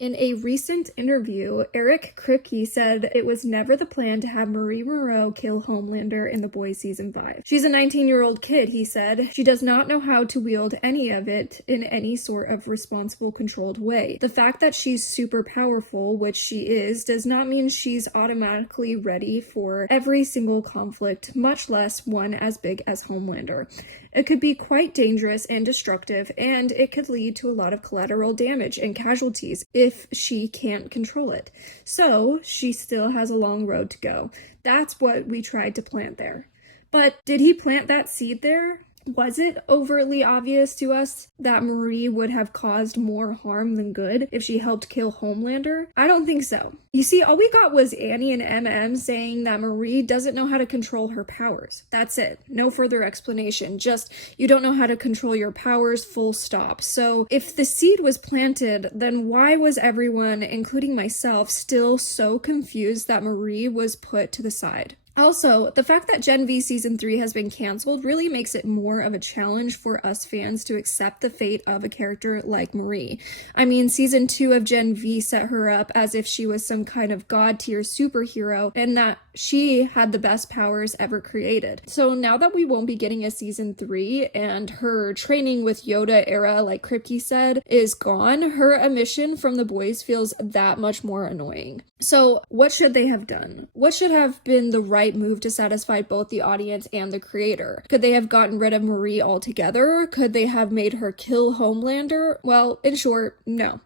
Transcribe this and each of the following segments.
In a recent interview, Eric Kripke said it was never the plan to have Marie Moreau kill Homelander in The Boys Season 5. She's a 19-year-old kid, he said. She does not know how to wield any of it in any sort of responsible, controlled way. The fact that she's super powerful, which she is, does not mean she's automatically ready for every single conflict, much less one as big as Homelander. It could be quite dangerous and destructive, and it could lead to a lot of collateral damage and casualties if she can't control it. So, she still has a long road to go. That's what we tried to plant there. But did he plant that seed there? Was it overtly obvious to us that Marie would have caused more harm than good if she helped kill Homelander? I don't think so. You see, all we got was Annie and MM saying that Marie doesn't know how to control her powers. That's it. No further explanation. Just, you don't know how to control your powers, full stop. So, if the seed was planted, then why was everyone, including myself, still so confused that Marie was put to the side? Also, the fact that Gen V Season 3 has been cancelled really makes it more of a challenge for us fans to accept the fate of a character like Marie. I mean, Season 2 of Gen V set her up as if she was some kind of god-tier superhero and that she had the best powers ever created. So now that we won't be getting a Season 3 and her training with Yoda era, like Kripke said, is gone, her omission from The Boys feels that much more annoying. So what should they have done? What should have been the right move to satisfy both the audience and the creator? Could they have gotten rid of Marie altogether? Could they have made her kill Homelander? Well, in short, no.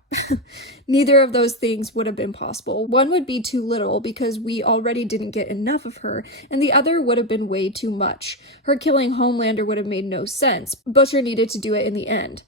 Neither of those things would have been possible. One would be too little because we already didn't get enough of her, and the other would have been way too much. Her killing Homelander would have made no sense. Butcher needed to do it in the end.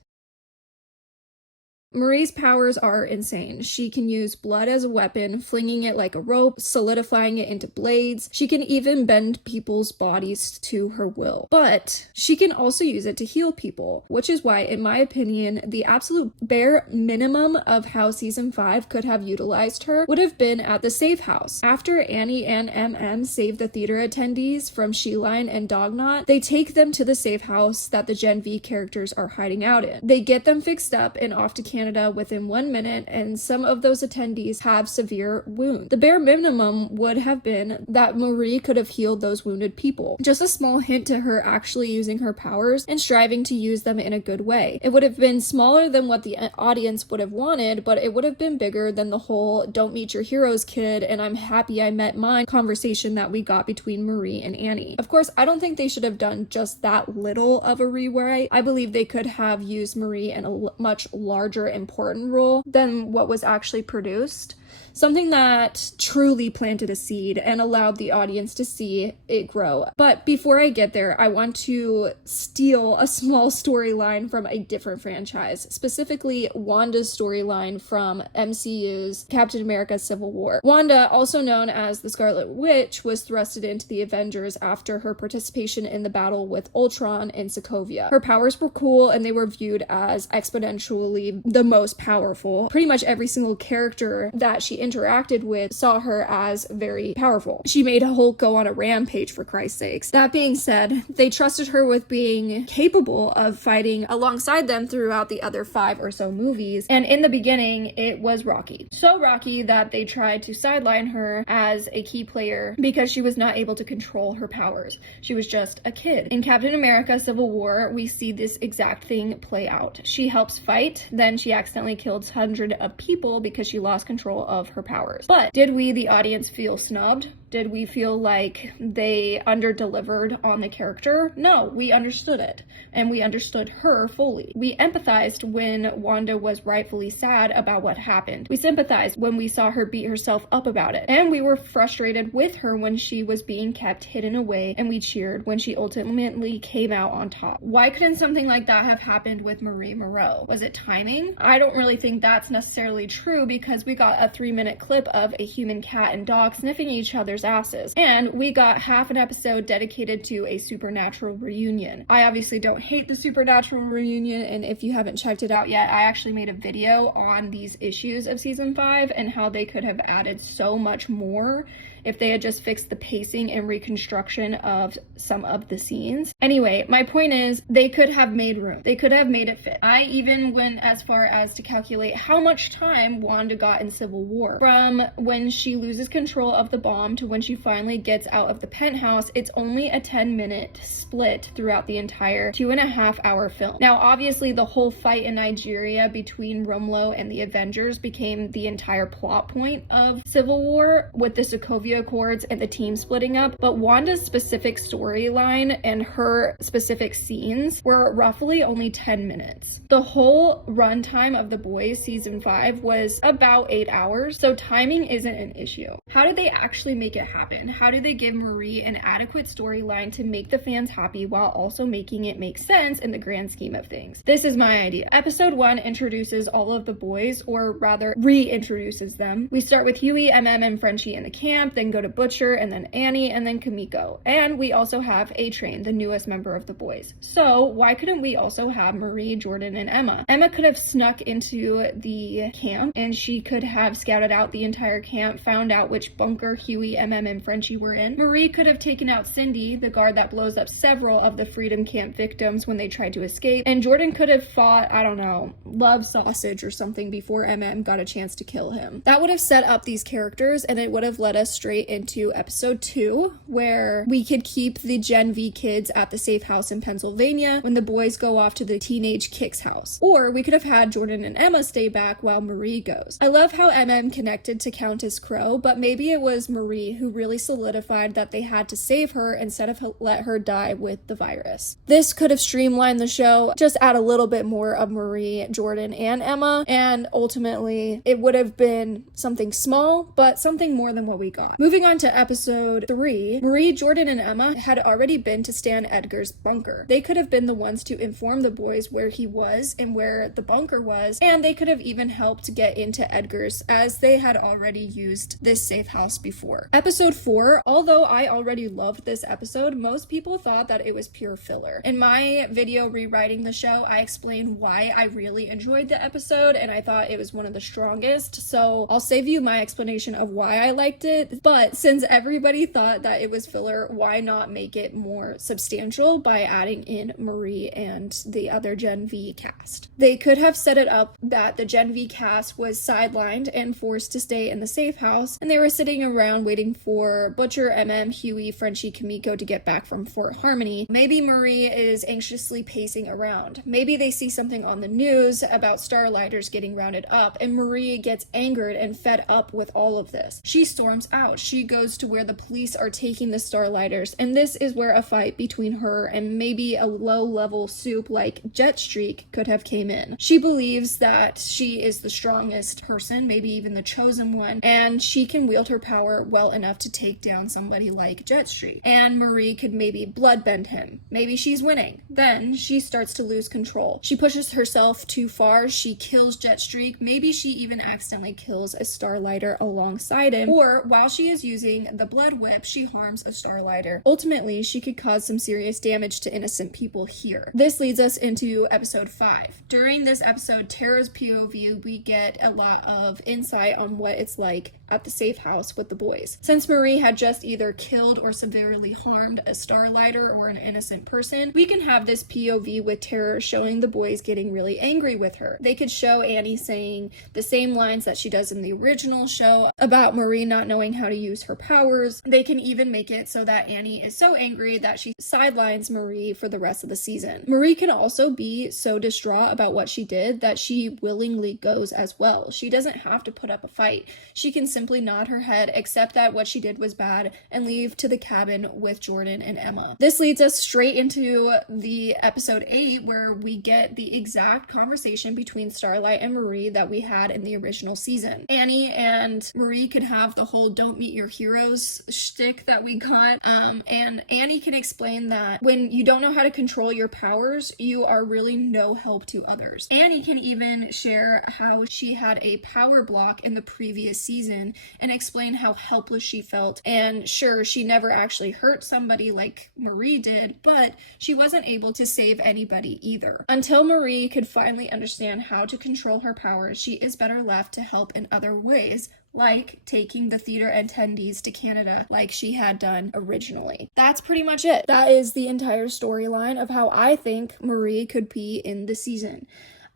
Marie's powers are insane. She can use blood as a weapon, flinging it like a rope, solidifying it into blades. She can even bend people's bodies to her will. But she can also use it to heal people, which is why, in my opinion, the absolute bare minimum of how Season 5 could have utilized her would have been at the safe house. After Annie and MM save the theater attendees from She-Line and Dognot, they take them to the safe house that the Gen V characters are hiding out in. They get them fixed up and off to Canada within 1 minute, and some of those attendees have severe wounds. The bare minimum would have been that Marie could have healed those wounded people. Just a small hint to her actually using her powers and striving to use them in a good way. It would have been smaller than what the audience would have wanted, but it would have been bigger than the whole "don't meet your heroes, kid, and I'm happy I met mine" conversation that we got between Marie and Annie. Of course, I don't think they should have done just that little of a rewrite. I believe they could have used Marie in a much larger important role than what was actually produced. Something that truly planted a seed and allowed the audience to see it grow. But before I get there, I want to steal a small storyline from a different franchise, specifically Wanda's storyline from MCU's Captain America Civil War. Wanda, also known as the Scarlet Witch, was thrusted into the Avengers after her participation in the battle with Ultron in Sokovia. Her powers were cool and they were viewed as exponentially the most powerful. Pretty much every single character that she interacted with saw her as very powerful. She made Hulk go on a rampage, for Christ's sakes. That being said, they trusted her with being capable of fighting alongside them throughout the other 5 or so movies, and in the beginning it was rocky. So rocky that they tried to sideline her as a key player because she was not able to control her powers. She was just a kid. In Captain America Civil War, we see this exact thing play out. She helps fight, then she accidentally kills hundreds of people because she lost control of her powers. But did we, the audience, feel snubbed? Did we feel like they under-delivered on the character? No, we understood it. And we understood her fully. We empathized when Wanda was rightfully sad about what happened. We sympathized when we saw her beat herself up about it. And we were frustrated with her when she was being kept hidden away, and we cheered when she ultimately came out on top. Why couldn't something like that have happened with Marie Moreau? Was it timing? I don't really think that's necessarily true because we got a 3-minute clip of a human cat and dog sniffing each other's asses. And we got half an episode dedicated to a supernatural reunion. I obviously don't hate the supernatural reunion, and if you haven't checked it out yet, I actually made a video on these issues of season 5 and how they could have added so much more if they had just fixed the pacing and reconstruction of some of the scenes. Anyway, my point is, they could have made room. They could have made it fit. I even went as far as to calculate how much time Wanda got in Civil War. From when she loses control of the bomb to when she finally gets out of the penthouse, it's only a 10-minute split throughout the entire 2.5-hour film. Now, obviously, the whole fight in Nigeria between Romulo and the Avengers became the entire plot point of Civil War, with the Sokovia Accords and the team splitting up, but Wanda's specific storyline and her specific scenes were roughly only 10 minutes. The whole runtime of The Boys season 5 was about 8 hours, so timing isn't an issue. How did they actually make it happen? How did they give Marie an adequate storyline to make the fans happy while also making it make sense in the grand scheme of things? This is my idea. Episode 1 introduces all of the boys, or rather reintroduces them. We start with Huey, MM, and Frenchie in the camp, then go to Butcher, and then Annie, and then Kimiko. And we also have A-Train, the newest member of the boys. So why couldn't we also have Marie, Jordan, and Emma? Emma could have snuck into the camp, and she could have scouted out the entire camp, found out which bunker Huey, MM, and Frenchie were in. Marie could have taken out Cindy, the guard that blows up several of the Freedom Camp victims when they tried to escape. And Jordan could have fought, I don't know, Love Sausage or something before MM got a chance to kill him. That would have set up these characters, and it would have led us straight into episode 2, where we could keep the Gen V kids at the safe house in Pennsylvania when the boys go off to the teenage Kicks house. Or we could have had Jordan and Emma stay back while Marie goes. I love how MM connected to Countess Crow, but maybe it was Marie who really solidified that they had to save her instead of let her die with the virus. This could have streamlined the show, just add a little bit more of Marie, Jordan, and Emma, and ultimately it would have been something small, but something more than what we got. Moving on to episode 3, Marie, Jordan, and Emma had already been to Stan Edgar's bunker. They could have been the ones to inform the boys where he was and where the bunker was, and they could have even helped get into Edgar's, as they had already used this safe house before. Episode 4, although I already loved this episode, most people thought that it was pure filler. In my video rewriting the show, I explained why I really enjoyed the episode, and I thought it was one of the strongest, so I'll save you my explanation of why I liked it. But since everybody thought that it was filler, why not make it more substantial by adding in Marie and the other Gen V cast? They could have set it up that the Gen V cast was sidelined and forced to stay in the safe house, and they were sitting around waiting for Butcher, MM, Huey, Frenchie, Kimiko to get back from Fort Harmony. Maybe Marie is anxiously pacing around. Maybe they see something on the news about Starlighters getting rounded up, and Marie gets angered and fed up with all of this. She storms out. She goes to where the police are taking the Starlighters, and this is where a fight between her and maybe a low-level soup like Jetstreak could have came in. She believes that she is the strongest person, maybe even the chosen one, and she can wield her power well enough to take down somebody like Jetstreak. And Marie could maybe bloodbend him. Maybe she's winning. Then she starts to lose control. She pushes herself too far. She kills Jetstreak. Maybe she even accidentally kills a Starlighter alongside him, or while she is using the blood whip, she harms a Starlighter. Ultimately, she could cause some serious damage to innocent people here. This leads us into episode 5. During this episode, Tara's POV, we get a lot of insight on what it's like at the safe house with the boys. Since Marie had just either killed or severely harmed a Starlighter or an innocent person, we can have this POV with Tara showing the boys getting really angry with her. They could show Annie saying the same lines that she does in the original show about Marie not knowing how to use her powers. They can even make it so that Annie is so angry that she sidelines Marie for the rest of the season. Marie can also be so distraught about what she did that she willingly goes as well. She doesn't have to put up a fight. She can simply nod her head, accept that what she did was bad, and leave to the cabin with Jordan and Emma. This leads us straight into the episode 8, where we get the exact conversation between Starlight and Marie that we had in the original season. Annie and Marie could have the whole don't meet your heroes shtick that we got, and Annie can explain that when you don't know how to control your powers, you are really no help to others. Annie can even share how she had a power block talk in the previous season and explain how helpless she felt. And sure, she never actually hurt somebody like Marie did, but she wasn't able to save anybody either. Until Marie could finally understand how to control her powers, she is better left to help in other ways, like taking the theater attendees to Canada like she had done originally. That's pretty much it. That is the entire storyline of how I think Marie could be in the season.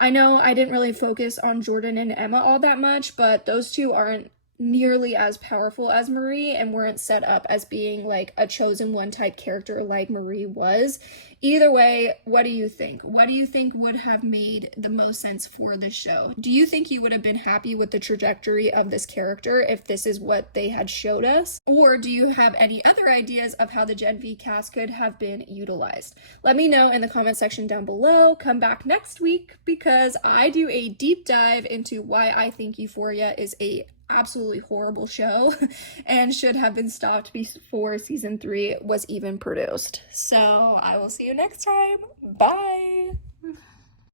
I know I didn't really focus on Jordan and Emma all that much, but those two aren't nearly as powerful as Marie and weren't set up as being like a chosen one type character like Marie was. Either way, what do you think? What do you think would have made the most sense for this show? Do you think you would have been happy with the trajectory of this character if this is what they had showed us? Or do you have any other ideas of how the Gen V cast could have been utilized? Let me know in the comment section down below. Come back next week because I do a deep dive into why I think Euphoria is a absolutely horrible show and should have been stopped before season 3 was even produced. So I will see you next time. Bye.